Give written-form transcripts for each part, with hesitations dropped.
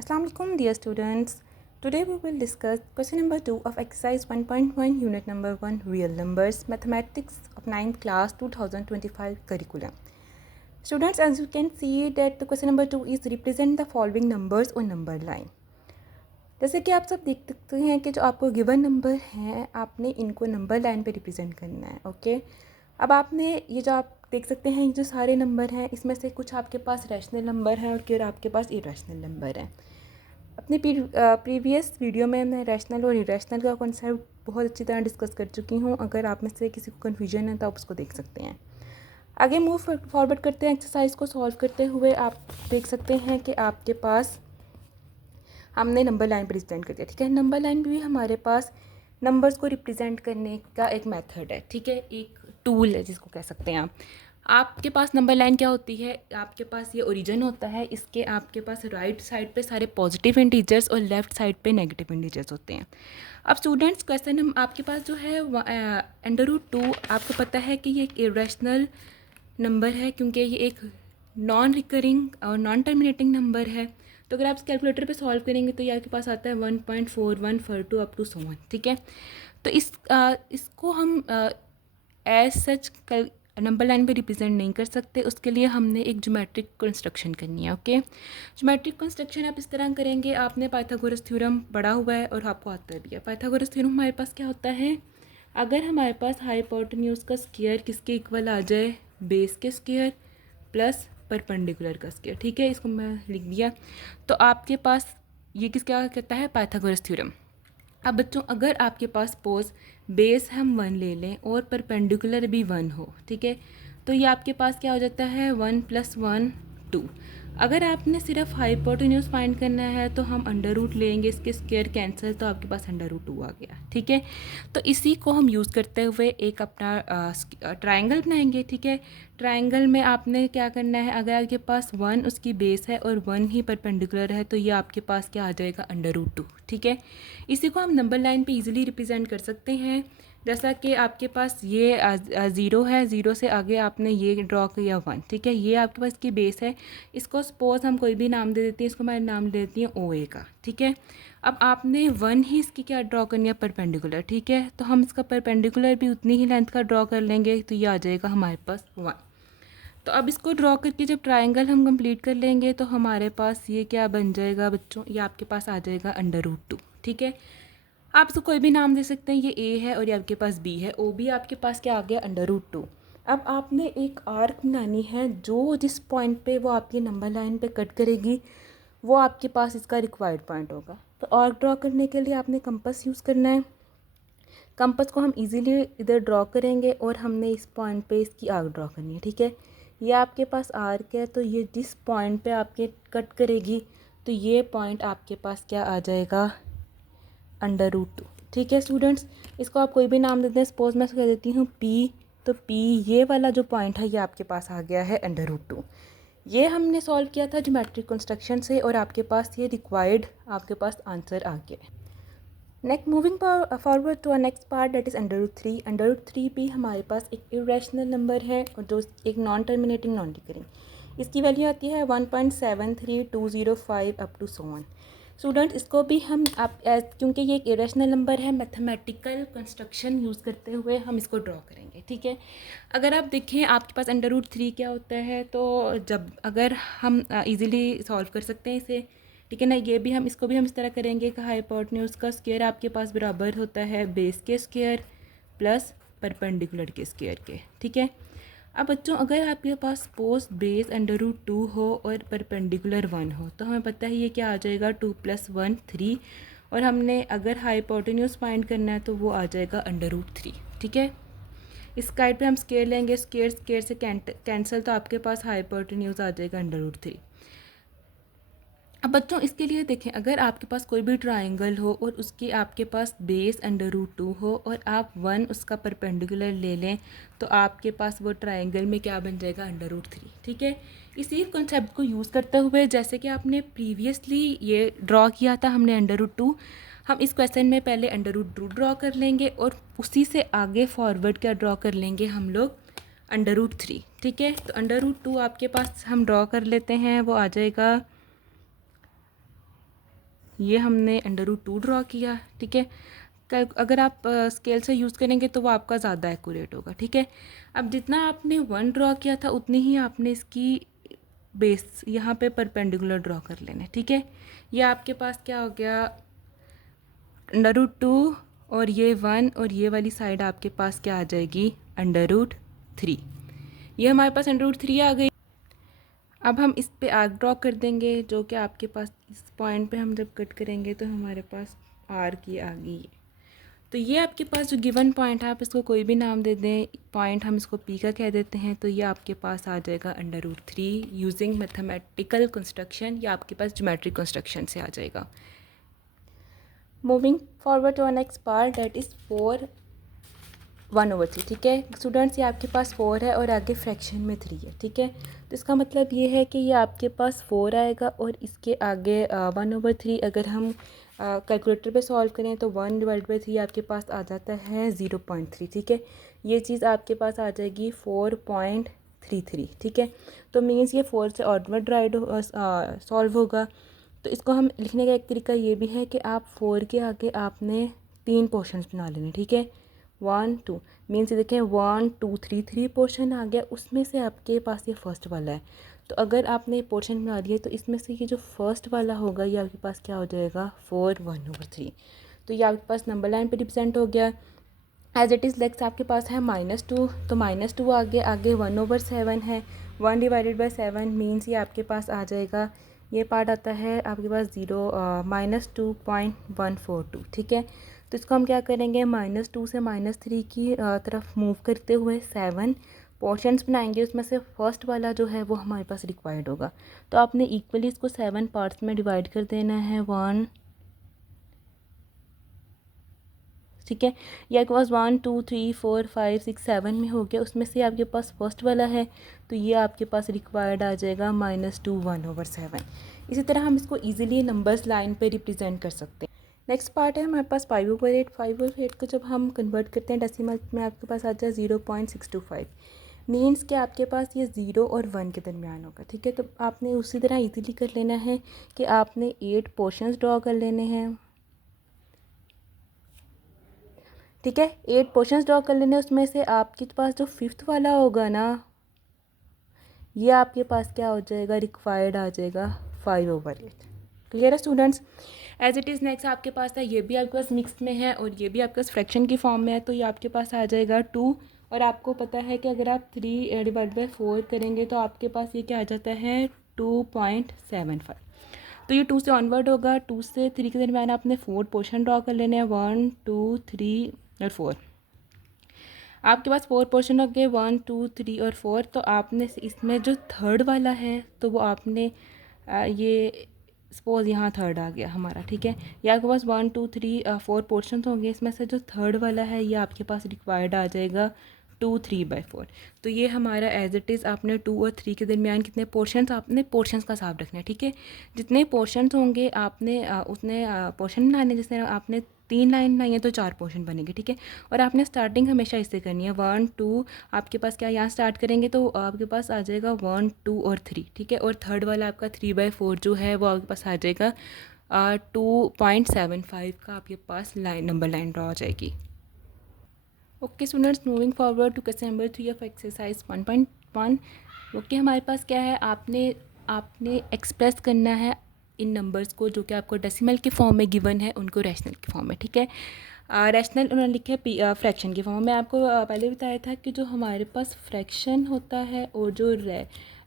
Assalamu alaikum dear students. Today we will discuss question number 2 of exercise 1.1 unit number 1 real numbers mathematics of 9th class 2025 curriculum. Students, as you can see that the question number 2 is represent the following numbers on number line. जैसे कि आप सब देख सकते हैं कि जो आपको गिवन नंबर हैं आपने इनको नंबर लाइन पे रिप्रेजेंट करना है. ओके, अब आपने ये जो आप देख सकते हैं ये जो सारे नंबर हैं इसमें से कुछ आपके पास रैशनल नंबर हैं और फिर आपके पास इरेशनल नंबर हैं. अपने प्रीवियस वीडियो में मैं रैशनल और इरेशनल का कॉन्सेप्ट बहुत अच्छी तरह डिस्कस कर चुकी हूँ. अगर आप में से किसी को कन्फ्यूजन है तो आप उसको देख सकते हैं. आगे मूव फॉरवर्ड करते हैं. एक्सरसाइज को सॉल्व करते हुए आप देख सकते हैं कि आपके पास हमने नंबर लाइन पर रिप्रेजेंट कर दिया. ठीक है, नंबर लाइन भी हमारे पास नंबर्स को रिप्रेजेंट करने का एक मेथड है. ठीक है, एक टूल है जिसको कह सकते हैं आप. आपके पास नंबर लाइन क्या होती है, आपके पास ये ओरिजिन होता है. इसके आपके पास राइट साइड पे सारे पॉजिटिव इंटीजर्स और लेफ़्ट साइड पे नेगेटिव इंटीजर्स होते हैं. अब स्टूडेंट्स क्वेश्चन आपके पास जो है √2 आपको पता है कि ये एक इरेशनल नंबर है क्योंकि ये एक नॉन रिकरिंग और नॉन टर्मिनेटिंग नंबर है. तो अगर आप इस कैलकुलेटर पे सॉल्व करेंगे तो ये आपके पास आता है 1.4142 अप टू so on. ठीक है, तो इसको हम एज सच नंबर लाइन पे रिप्रेजेंट नहीं कर सकते. उसके लिए हमने एक ज्योमेट्रिक कंस्ट्रक्शन करनी है. ओके, ज्योमेट्रिक कंस्ट्रक्शन आप इस तरह करेंगे. आपने पाइथागोरस थ्योरम पढ़ा हुआ है और आपको आता भी है. पाइथागोरस थ्योरम हमारे पास क्या होता है, अगर हमारे पास हाइपोटेन्यूज का स्क्वायर किसके इक्वल आ जाए, बेस के स्क्वायर प्लस परपेंडिकुलर का स्क्वायर. ठीक है, इसको मैं लिख दिया. तो आपके पास ये क्या कहता है, पाइथागोरस थ्योरम. अब बच्चों अगर आपके पास सपोज बेस हम 1 ले लें और परपेंडिकुलर भी 1 हो, ठीक है, तो ये आपके पास क्या हो जाता है 1 + 1 2. अगर आपने सिर्फ हाइपोटेन्यूज फाइंड करना है तो हम अंडर रूट लेंगे, इसके स्क्वायर कैंसिल, तो आपके पास √2 आ गया. ठीक है, तो इसी को हम यूज़ करते हुए एक अपना ट्रायंगल बनाएंगे. ठीक है, ट्रायंगल में आपने क्या करना है, अगर आपके पास 1 उसकी बेस है और 1 ही परपेंडिकुलर है तो ये आपके पास क्या आ जाएगा √2. ठीक है, इसी को हम नंबर लाइन पे इजीली रिप्रेजेंट कर सकते हैं. जैसा कि आपके पास ये 0 है, 0 से आगे आपने ये ड्रॉ किया 1. ठीक है, ये आपके पास की बेस है. इसको सपोज हम कोई भी नाम दे देते हैं, इसको मैं नाम दे देती हूँ OA का. ठीक है, अब आपने 1 ही इसकी क्या ड्रॉ करनी है, परपेंडिकुलर. ठीक है, तो हम इसका परपेंडिकुलर भी उतनी ही लेंथ का ड्रॉ कर लेंगे तो ये आ जाएगा हमारे पास 1. तो अब इसको ड्रॉ करके जब ट्रायंगल हम कंप्लीट कर लेंगे तो हमारे पास ये क्या बन जाएगा बच्चों, ये आपके पास आ जाएगा √2. ठीक है, आप इसको कोई भी नाम दे सकते हैं. ये A है और ये आपके पास B है. OB आपके पास क्या आ गया √2. अब आपने एक आर्क बनानी है जो जिस पॉइंट पे वो आपकी नंबर लाइन पे कट करेगी वो आपके पास इसका रिक्वायर्ड पॉइंट होगा. तो आर्क ड्रॉ करने के लिए आपने कंपास यूज़ करना है. कंपास को हम इजीली इधर ड्रॉ करेंगे और हमने इस पॉइंट पे इसकी आर्क ड्रॉ करनी है. ठीक है, ये आपके पास आर्क है तो ये जिस पॉइंट पे आपके कट करेगी तो ये पॉइंट आपके पास क्या आ जाएगा √2. ठीक है स्टूडेंट्स, इसको आप कोई भी नाम देते हैं. सपोज मैं कह देती हूँ P, तो P ये वाला जो पॉइंट है ये आपके पास आ गया है √2. ये हमने सॉल्व किया था ज्योमेट्रिक कंस्ट्रक्शन से और आपके पास ये रिक्वायर्ड आपके पास आंसर आ गया है. Next moving forward to next part that is √3. √3 भी हमारे पास एक इरेशनल नंबर है और जो एक नॉन टर्मिनेटिंग नॉन रिकरिंग. इसकी वैल्यू आती है 1.73205 up to so on. Student इसको भी हम क्योंकि ये एक इरेशनल नंबर है, मैथमेटिकल कंस्ट्रक्शन यूज़ करते हुए हम इसको ड्रॉ करेंगे. ठीक है, अगर आप देखें आपके पास √3 क्या होता है, तो जब अगर हम इजीली सॉल्व कर सकते हैं इसे. ठीक है ना, ये भी हम इसको भी हम इस तरह करेंगे कि हाइपोटेन्यूज का स्क्वायर आपके पास बराबर होता है बेस के स्क्वायर प्लस परपेंडिकुलर के स्क्वायर के. ठीक है, अब बच्चों अगर आपके पास सपोज बेस √2 हो और परपेंडिकुलर 1 हो तो हमें पता है ये क्या आ जाएगा 2 + 1 3. और हमने अगर हाइपोटेन्यूज फाइंड करना है तो वो आ जाएगा √3. ठीक है, इस साइड पे हम स्क्वायर लेंगे, स्क्वायर से कैंसिल, तो आपके पास हाइपोटेन्यूज आ जाएगा √3. अब बच्चों इसके लिए देखें, अगर आपके पास कोई भी ट्रायंगल हो और उसकी आपके पास बेस √2 हो और आप 1 उसका परपेंडिकुलर ले लें तो आपके पास वो ट्रायंगल में क्या बन जाएगा √3. ठीक है, इसी कॉन्सेप्ट को यूज़ करते हुए जैसे कि आपने प्रीवियसली ये ड्रॉ किया था हमने √2, हम इस क्वेश्चन में पहले √2 ड्रॉ कर लेंगे और उसी से आगे फॉरवर्ड क्या ड्रॉ कर लेंगे हम लोग √3. ठीक है, तो √2 आपके पास हम ड्रॉ कर लेते हैं, वो आ जाएगा ये हमने √2 ड्रॉ किया, ठीक है। अगर आप स्केल से यूज़ करेंगे तो वो आपका ज़्यादा एक्यूरेट होगा, ठीक है। अब जितना आपने 1 ड्रॉ किया था उतनी ही आपने इसकी बेस यहाँ पे परपेंडिकुलर ड्रॉ कर लेना, ठीक है। ये आपके पास क्या हो गया, √2 और ये 1 और ये वाली साइड आपके पास क्या आ जाएगी, √3। ये हमारे पास √3 आ गई। अब हम इस पे आर्क ड्रॉ कर देंगे, जो कि आपके पास इस पॉइंट पे हम जब कट करेंगे तो हमारे पास आर्क ये आ गई है। तो ये आपके पास जो गिवन पॉइंट है, आप इसको कोई भी नाम दे दें, पॉइंट हम इसको पी का कह देते हैं, तो ये आपके पास आ जाएगा √3 यूजिंग मैथमेटिकल कंस्ट्रक्शन, या आपके पास ज्योमेट्रिक कंस्ट्रक्शन से आ जाएगा। Moving forward to next part, that is 4 1/3, ठीक है। स्टूडेंट्स, ये आपके पास 4 है और आगे फ्रैक्शन में 3 है, ठीक है। तो इसका मतलब ये है कि ये आपके पास 4 आएगा और इसके आगे 1/3 अगर हम कैलकुलेटर पे सॉल्व करें तो 1/3 आपके पास आ जाता है 0.3, ठीक है। ये चीज़ आपके पास आ जाएगी 4.33, ठीक है। तो मीन्स ये 4 से ऑडवर्ड राइड सॉल्व होगा। तो इसको हम लिखने का एक तरीका ये भी है कि आप 4 के आगे आपने 3 पोर्शंस बना लेने, ठीक है। 1 2 मीन्स देखें 1 2 3 3 पोर्शन आ गया, उसमें से आपके पास ये फर्स्ट वाला है। तो अगर आपने पोर्शन बना लिया तो इसमें से ये जो फर्स्ट वाला होगा ये आपके पास क्या हो जाएगा, 4 1/3। तो ये आपके पास नंबर लाइन पे रिप्रेजेंट हो गया। एज इट इज़ नेक्स्ट आपके पास है -2, तो -2 आगे 1/7 है। 1/7 मीन्स ये आपके पास आ जाएगा, ये पार्ट आता है आपके पास -2.142, ठीक है। तो इसको हम क्या करेंगे, -2 से -3 की तरफ मूव करते हुए 7 पोर्शंस बनाएंगे, उसमें से फर्स्ट वाला जो है वो हमारे पास रिक्वायर्ड होगा। तो आपने इक्वली इसको 7 पार्ट्स में डिवाइड कर देना है, 1, ठीक है। ये आपके पास 1 2 3 4 5 6 7 में हो गया, उसमें से आपके पास फर्स्ट वाला है तो ये आपके पास रिक्वायर्ड आ जाएगा -2 1/7। इसी तरह हम इसको इजीली नंबर्स लाइन पे रिप्रेजेंट कर सकते हैं। नेक्स्ट पार्ट है हमारे पास 5/8। 5/8 को जब हम कन्वर्ट करते हैं डेसिमल में आपके पास आ जाए 0.625, मीन्स कि आपके पास ये 0 और 1 के दरमियान होगा, ठीक है। तो आपने उसी तरह इजीली कर लेना है कि आपने 8 पोर्शंस ड्रॉ कर लेने हैं, ठीक है। 8 पोर्शंस ड्रॉ कर लेने, उसमें से आपके पास जो 5th वाला होगा ना, ये आपके पास क्या हो जाएगा, रिक्वायर्ड आ जाएगा 5/8। क्लियर है students. As it is next आपके पास है, ये भी आपके पास मिक्स्ड में है और ये भी आपके पास फ्रैक्शन की फॉर्म में है, तो ये आपके पास आ जाएगा 2। और आपको पता है कि अगर आप 3/4 करेंगे तो आपके पास ये क्या आ जाता है, 2.75। तो ये 2 से ऑनवर्ड होगा। 2 से 3 के दरमियान आपने 4 पोर्शन ड्रॉ कर लेने हैं, 1 2 3 और 4। आपके पास 4 पोर्शन हो गए, 1 2 3 और 4। तो आपने इसमें जो थर्ड वाला है तो वो आपने ये सपोज़ यहाँ थर्ड आ गया हमारा, ठीक है। या आपके पास 1 2 3 4 पोर्शन होंगे, इसमें से जो थर्ड वाला है ये आपके पास रिक्वायर्ड आ जाएगा 2 3/4। तो ये हमारा एज इट इज़ आपने 2 और 3 के दरमियान कितने पोर्शंस, आपने पोर्शंस का हिसाब रखना है, ठीक है। जितने पोर्शंस होंगे आपने उतने पोर्शन बनाने, जैसे आपने 3 लाइन बनाई है तो 4 पोर्शन बनेंगे, ठीक है। और आपने स्टार्टिंग हमेशा इससे करनी है, 1 2 आपके पास क्या, यहाँ स्टार्ट करेंगे तो आपके पास आ जाएगा 1 2 और 3, ठीक है। और थर्ड वाला आपका 3/4 जो है वो आपके पास आ जाएगा 2.75 का आपके पास लाइन नंबर लाइन ड्रॉ हो जाएगी। Okay students, moving forward to question number 3 of exercise 1.1। Okay, हमारे पास क्या है, आपने एक्सप्रेस करना है इन नंबर्स को जो कि आपको डेसिमल के फॉर्म में गिवन है उनको रैशनल के फॉर्म में, ठीक है। रैशनल उन्होंने लिखे है फ्रैक्शन के फॉर्म में। आपको पहले बताया था कि जो हमारे पास फ्रैक्शन होता है और जो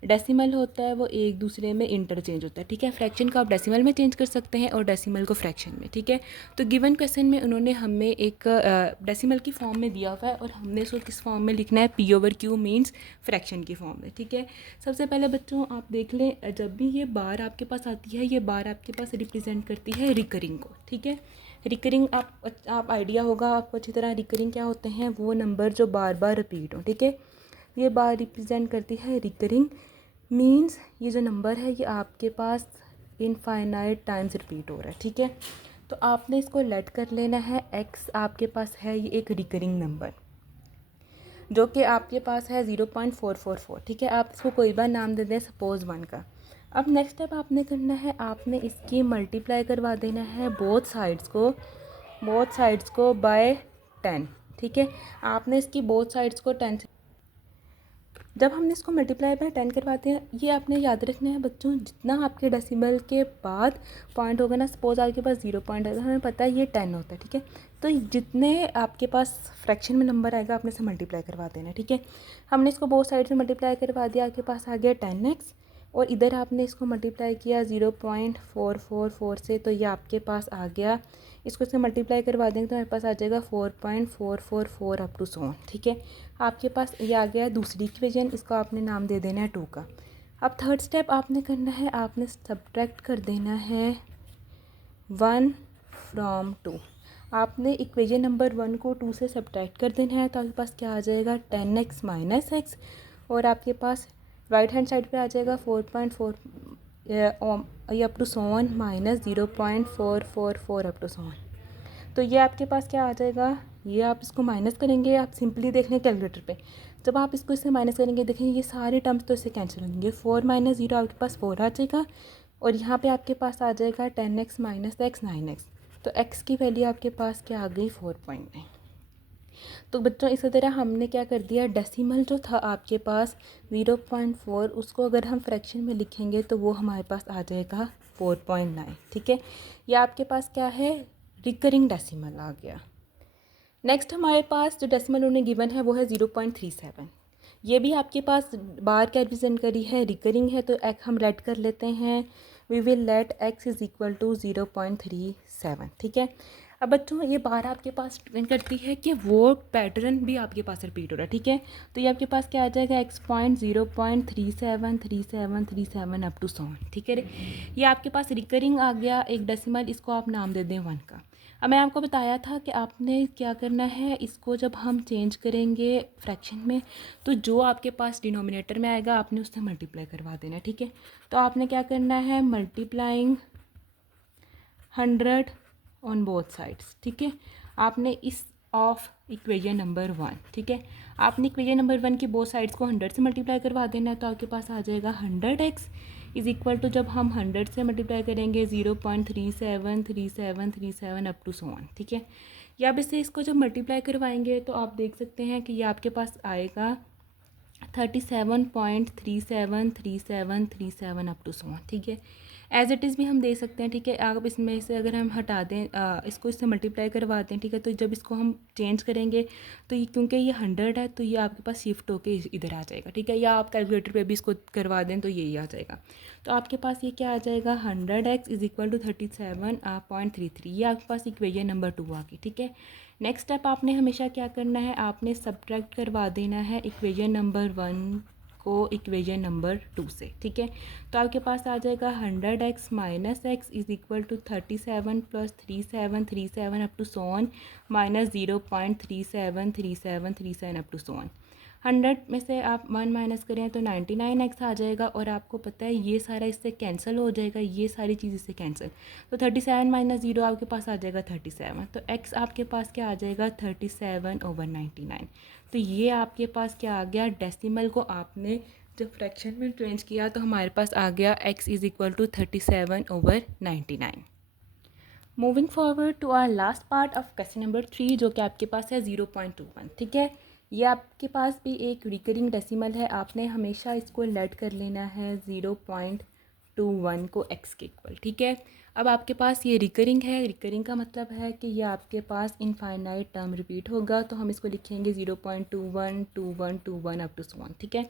डेसिमल होता है वो एक दूसरे में इंटरचेंज होता है, ठीक है। फ्रैक्शन को आप डेसिमल में चेंज कर सकते हैं और डेसिमल को फ्रैक्शन में, ठीक है। तो गिवन क्वेश्चन में उन्होंने हमें एक डेसिमल की फॉर्म में दिया हुआ है और हमने इसको किस फॉर्म में लिखना है, P/Q मीन्स फ्रैक्शन की फॉर्म में, ठीक है। सबसे पहले बच्चों आप देख लें, जब भी ये बार आपके पास आती है, ये बार आपके पास रिप्रेजेंट करती है रिकरिंग को, ठीक है। रिकरिंग आप आइडिया होगा आपको अच्छी तरह, रिकरिंग क्या होते हैं, वो नंबर जो बार बार रिपीट हो, ठीक है। ये बार रिप्रेजेंट करती है रिकरिंग, मीन्स ये जो नंबर है ये आपके पास इनफाइनाइट टाइम्स रिपीट हो रहा है, ठीक है। तो आपने इसको लेट कर लेना है, x आपके पास है ये एक रिकरिंग नंबर जो कि आपके पास है 0.444, ठीक है। आप इसको कोई बार नाम दे दें, सपोज़ 1 का। अब नेक्स्ट स्टेप आपने करना है, आपने इसकी मल्टीप्लाई करवा देना है बोथ साइड्स को बाय 10। ठीक है, आपने इसकी बोथ साइड्स को 10 से, जब हमने इसको मल्टीप्लाई बाय 10 करवाते हैं, ये आपने याद रखना है बच्चों, जितना आपके डेसिमल के बाद पॉइंट होगा ना, सपोज आपके पास 0 पॉइंट है, हमें पता है ये 10 होता है। ठीक है, तो जितने आपके पास फ्रैक्शन में नंबर आएगा आपने इसे मल्टीप्लाई करवा देना। ठीक है, हमने इसको बोथ साइड से मल्टीप्लाई करवा दिया, आपके पास आ गया 10x, और इधर आपने इसको मल्टीप्लाई किया 0.444 से, तो ये आपके पास आ गया, इसको इससे मल्टीप्लाई करवा देंगे तो हमारे पास आ जाएगा 4.444 अप टू सो ऑन। ठीक है, आपके पास ये आ गया दूसरी इक्वेशन, इसको आपने नाम दे देना है 2 का। अब थर्ड स्टेप आपने करना है, आपने सब्ट्रैक्ट कर देना है 1 फ्रॉम 2। आपने इक्वेशन नंबर 1 को 2 से सब्ट्रैक्ट कर देना है, तो आपके पास क्या आ जाएगा 10x माइनस एक्स, और आपके पास राइट हैंड साइड पे आ जाएगा 4.4 up to so on minus 0.444 up to so on. तो ये आपके पास क्या आ जाएगा, ये आप इसको माइनस करेंगे, आप सिंपली देख लें कैलकुलेटर पे, जब आप इसको इससे माइनस करेंगे देखेंगे ये सारे टर्म्स तो इससे कैंसिल होंगे, 4 माइनस 0 आपके पास 4 आ जाएगा, और यहाँ पे आपके पास आ जाएगा 10x माइनस एक्स 9x, तो x की वैल्यू आपके पास क्या आ गई 4.9। तो बच्चों इसी तरह हमने क्या कर दिया, डेसिमल जो था आपके पास 0.4, उसको अगर हम फ्रैक्शन में लिखेंगे तो वो हमारे पास आ जाएगा 4.9। ठीक है, ये आपके पास क्या है, रिकरिंग डेसिमल आ गया। नेक्स्ट हमारे पास जो डेसिमल उन्हें गिवन है वो है 0.37। ये भी आपके पास बार क्या रिप्रेजेंट करी है, रिकरिंग है, तो एक हम लेट कर लेते हैं, we will let x is equal to 0.37। ठीक है, अब बच्चों ये बार आपके पास डिपेंड करती है कि वो पैटर्न भी आपके पास रिपीट हो रहा है। ठीक है, तो ये आपके पास क्या आ जाएगा x.0.373737 up to so on. ठीक है, ये आपके पास रिकरिंग आ गया एक डेसिमल, इसको आप नाम दे दें 1 का। अब मैं आपको बताया था कि आपने क्या करना है, इसको जब हम चेंज करेंगे फ्रैक्शन में तो जो आपके पास डिनोमिनेटर में आएगा आपने उससे मल्टीप्लाई करवा देना है। ठीक है, तो आपने क्या करना है, मल्टीप्लाइंग 100 ऑन बोथ साइड्स। ठीक है, आपने इस ऑफ इक्वेशन नंबर 1, ठीक है, आपने इक्वेशन नंबर 1 की बोथ साइड्स को 100 से मल्टीप्लाई करवा देना है, तो आपके पास आ जाएगा 100x इज़ इक्वल टू, जब हम 100 से मल्टीप्लाई करेंगे 0.373737 अप टू सो ऑन। ठीक है, या अब इससे इसको जब मल्टीप्लाई करवाएंगे तो आप देख सकते हैं कि ये आपके पास आएगा 37.373737 अप टू सो ऑन। ठीक है, एज इट इज़ भी हम दे सकते हैं। ठीक है, आप इसमें से अगर हम हटा दें, इसको इससे मल्टीप्लाई करवा दें, ठीक है, तो जब इसको हम चेंज करेंगे तो ये, क्योंकि ये 100 है तो ये आपके पास शिफ्ट होके इधर आ जाएगा। ठीक है, या आप कैलकुलेटर पे भी इसको करवा दें तो यही आ जाएगा। तो आपके पास ये क्या आ जाएगा 100x इज़ इक्वल टू 37.33, ये आपके पास इक्वेशन नंबर 2 आ गई। ठीक है, नेक्स्ट स्टेप आपने हमेशा क्या करना है, आपने सब्ट्रैक्ट करवा देना है इक्वेशन नंबर 1 को इक्वेशन नंबर 2 से। ठीक है, तो आपके पास आ जाएगा 100x minus x is equal to 37 plus 3737 up to so on minus 0.373737 up to so on. 100 में से आप 1 माइनस करें तो 99x आ जाएगा, और आपको पता है ये सारा इससे कैंसिल हो जाएगा, ये सारी चीज़ इससे कैंसिल, तो 37 माइनस 0 आपके पास आ जाएगा 37, तो x आपके पास क्या आ जाएगा 37/99। तो ये आपके पास क्या आ गया, डेसिमल को आपने जब फ्रैक्शन में चेंज किया तो हमारे पास आ गया x is equal to 37/99। Moving forward to our last part of question number 3, जो कि आपके पास है 0.21। ठीक है, ये आपके पास भी एक रिकरिंग डेसिमल है, आपने हमेशा इसको लेट कर लेना है 0.21 को x के इक्वल। ठीक है, अब आपके पास ये रिकरिंग है, रिकरिंग का मतलब है कि ये आपके पास इनफाइनाइट टर्म रिपीट होगा, तो हम इसको लिखेंगे 0.212121 अप टू 1। ठीक है,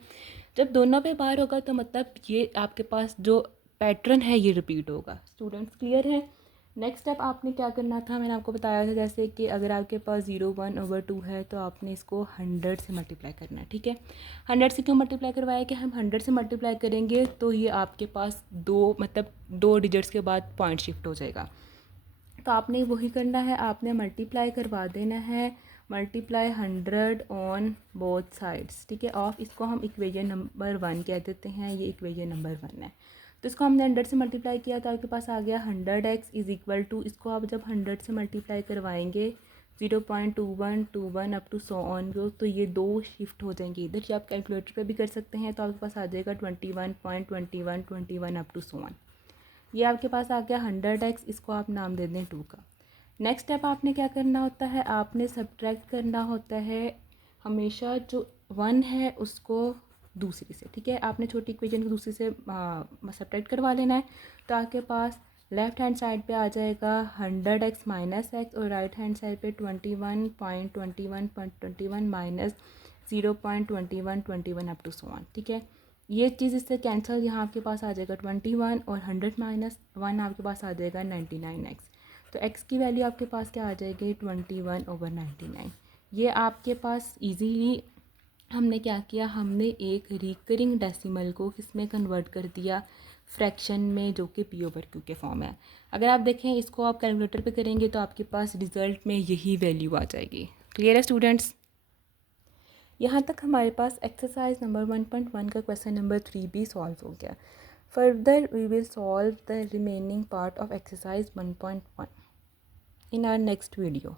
जब दोनों पे बार होगा तो मतलब ये आपके पास जो पैटर्न है ये रिपीट होगा। स्टूडेंट्स क्लियर है? नेक्स्ट स्टेप आपने क्या करना था, मैंने आपको बताया था जैसे कि अगर आपके पास 0.1/2 है तो आपने इसको 100 से मल्टीप्लाई करना है। ठीक है, 100 से क्यों मल्टीप्लाई करवाया कि हम 100 से मल्टीप्लाई करेंगे तो ये आपके पास दो डिजिट्स के बाद पॉइंट शिफ्ट हो जाएगा, तो आपने वही करना है, आपने मल्टीप्लाई करवा देना है, मल्टीप्लाई 100 ऑन बोथ साइड्स। ठीक है, ऑफ इसको हम इक्वेशन नंबर 1 कह देते हैं, ये इक्वेशन नंबर 1 है, तो इसको हमने 100 से मल्टीप्लाई किया तो आपके पास आ गया 100x इज़ इक्वल टू, इसको आप जब 100 से मल्टीप्लाई करवाएंगे 0.2121 up to so on go, तो ये 2 शिफ्ट हो जाएंगे इधर। या आप कैलकुलेटर पे भी कर सकते हैं, तो आपके पास आ जाएगा 21.2121 अप टू सो ऑन। ये आपके पास आ गया 100x, इसको आप नाम दे दें 2 का। नेक्स्ट स्टेप आपने क्या करना होता है, आपने सब्ट्रैक्ट करना होता है हमेशा जो 1 है उसको दूसरी से, ठीक है। आपने छोटी इक्वेशन को दूसरी से सब्ट्रैक्ट करवा लेना है। तो आपके पास लेफ्ट हैंड साइड पे आ जाएगा 100x माइनस एक्स, और राइट हैंड साइड पे 21.21.21 minus 0.2121 up to so on, ठीक है। ये चीज़ इससे कैंसिल, यहाँ आपके पास आ जाएगा 21 और 100 माइनस 1 आपके पास आ जाएगा 99x। तो x की वैल्यू आपके पास क्या आ जाएगी 21/99। ये आपके पास इजीली हमने क्या किया, हमने एक रिकरिंग डेसिमल को किसमें कन्वर्ट कर दिया, फ्रैक्शन में, जो कि p/q के फॉर्म है। अगर आप देखें इसको आप कैलकुलेटर पे करेंगे तो आपके पास रिज़ल्ट में यही वैल्यू आ जाएगी। क्लियर है स्टूडेंट्स? यहाँ तक हमारे पास एक्सरसाइज नंबर 1.1 का क्वेश्चन नंबर 3 भी सॉल्व हो गया। Further we will solve the remaining part of exercise 1.1 in our next video.